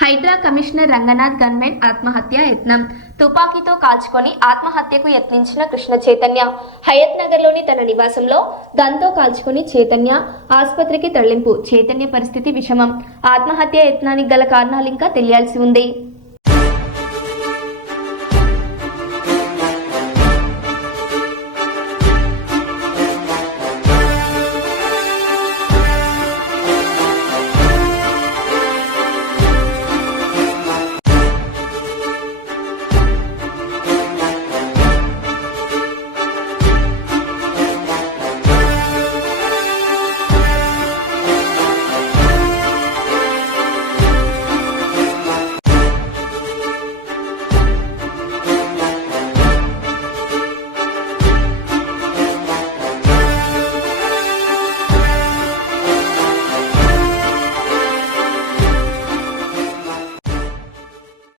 Hydraa commissioner Ranganath gunmen ఆత్మహత్య యత్నం. తుపాకీతో కాల్చుకొని ఆత్మహత్యకు యత్నించిన కృష్ణ చైతన్య హయత్ నగర్లోని తన నివాసంలో గన్తో కాల్చుకొని చైతన్య ఆసుపత్రికి తరలింపు. చైతన్య పరిస్థితి విషమం. ఆత్మహత్య యత్నానికి గల కారణాలు ఇంకా తెలియాల్సి ఉంది.